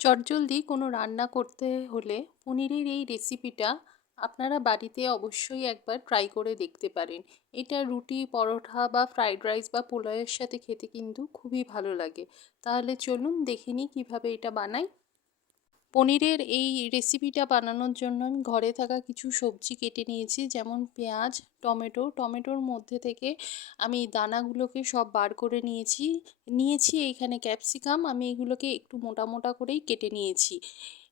চটজলদি কোনো রান্না করতে হলে পনিরের এই রেসিপিটা আপনারা বাড়িতে অবশ্যই একবার ট্রাই করে দেখতে পারেন। এটা রুটি, পরোটা বা ফ্রাইড রাইস বা পোলাওয়ের সাথে খেতে কিন্তু খুবই ভালো লাগে। তাহলে চলুন দেখে নিই কীভাবে এটা বানাই। পনিরের এই রেসিপিটা বানানোর জন্য আমি ঘরে থাকা কিছু সবজি কেটে নিয়েছি, যেমন পেঁয়াজ, টমেটো। টমেটোর মধ্যে থেকে আমি দানাগুলোকে সব বার করে নিয়েছি। নিয়েছি এইখানে ক্যাপসিকাম আমি এগুলোকে একটু মোটা মোটা করেই কেটে নিয়েছি।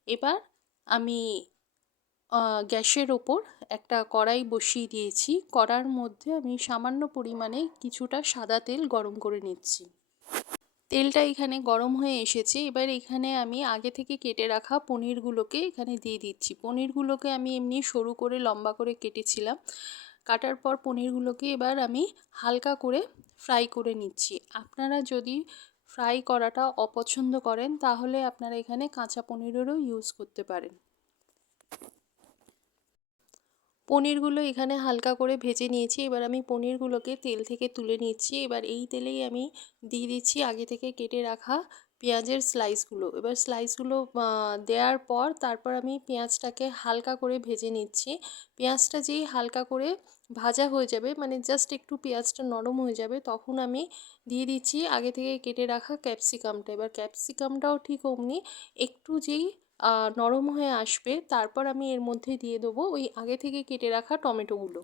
এবার আমি গ্যাসের ওপর একটা কড়াই বসিয়ে দিয়েছি। কড়ার মধ্যে আমি সামান্য পরিমাণে কিছুটা সাদা তেল গরম করে নিচ্ছি। তেলটা এখানে গরম হয়ে এসেছে। এবার এখানে আমি আগে থেকে কেটে রাখা পনিরগুলোকে এখানে দিয়ে দিচ্ছি। পনিরগুলোকে আমি এমনি সরু করে, লম্বা করে কেটেছিলাম। কাটার পর পনিরগুলোকে এবার আমি হালকা করে ফ্রাই করে নিচ্ছি। আপনারা যদি ফ্রাই করাটা অপছন্দ করেন, তাহলে আপনারা এখানে কাঁচা পনিরেরও ইউজ করতে পারেন। পনিরগুলো এখানে হালকা করে ভেজে নিয়েছি। এবার আমি পনিরগুলোকে তেল থেকে তুলে নিচ্ছি। এবার এই তেলেই আমি দিয়ে দিচ্ছি আগে থেকে কেটে রাখা পেঁয়াজের স্লাইসগুলো এবার স্লাইসগুলো দেওয়ার পর তারপর আমি পেঁয়াজটাকে হালকা করে ভেজে নিচ্ছি। পেঁয়াজটা যেই হালকা করে ভাজা হয়ে যাবে মানে জাস্ট একটু পেঁয়াজটা নরম হয়ে যাবে, তখন আমি দিয়ে দিচ্ছি আগে থেকে কেটে রাখা ক্যাপসিকামটা এবার ক্যাপসিকামটাও ঠিক অমনি একটু যেই নরম হয়ে আসবে। তারপর আমি এর মধ্যে দিয়ে দেবো ওই আগে থেকে কেটে রাখা টমেটোগুলো।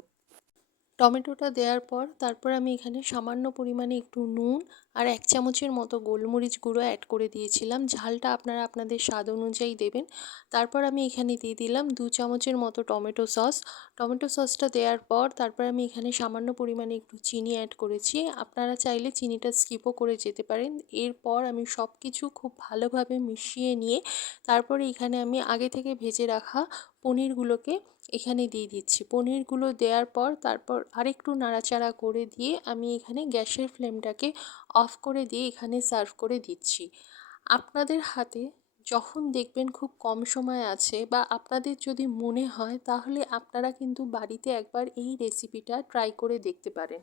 টমেটোটা দেওয়ার পর তারপর আমি এখানে সামান্য পরিমাণে একটু নুন আর এক চামচের মতো গোলমরিচ গুঁড়ো অ্যাড করে দিয়েছিলাম। ঝালটা আপনারা আপনাদের স্বাদ অনুযায়ী দেবেন। তারপর আমি এখানে দিয়ে দিলাম দু চামচের মতো টমেটো সস। টমেটো সসটা দেওয়ার পর তারপর আমি এখানে সামান্য পরিমাণে একটু চিনি অ্যাড করেছি। আপনারা চাইলে চিনিটা স্কিপও করে যেতে পারেন। এরপর আমি সব কিছু খুব ভালোভাবে মিশিয়ে নিয়ে তারপরে এখানে আমি আগে থেকে ভেজে রাখা পনিরগুলোকে এখানে দিয়ে দিচ্ছি। পনিরগুলো দেওয়ার পর তারপর আরেকটু নাড়াচাড়া করে দিয়ে আমি এখানে গ্যাসের ফ্লেমটাকে অফ করে দিয়ে এখানে সার্ভ করে দিচ্ছি। আপনাদের হাতে যখন দেখবেন খুব কম সময় আছে বা আপনাদের যদি মনে হয় তাহলে আপনারা কিন্তু বাড়িতে একবার এই রেসিপিটা ট্রাই করে দেখতে পারেন।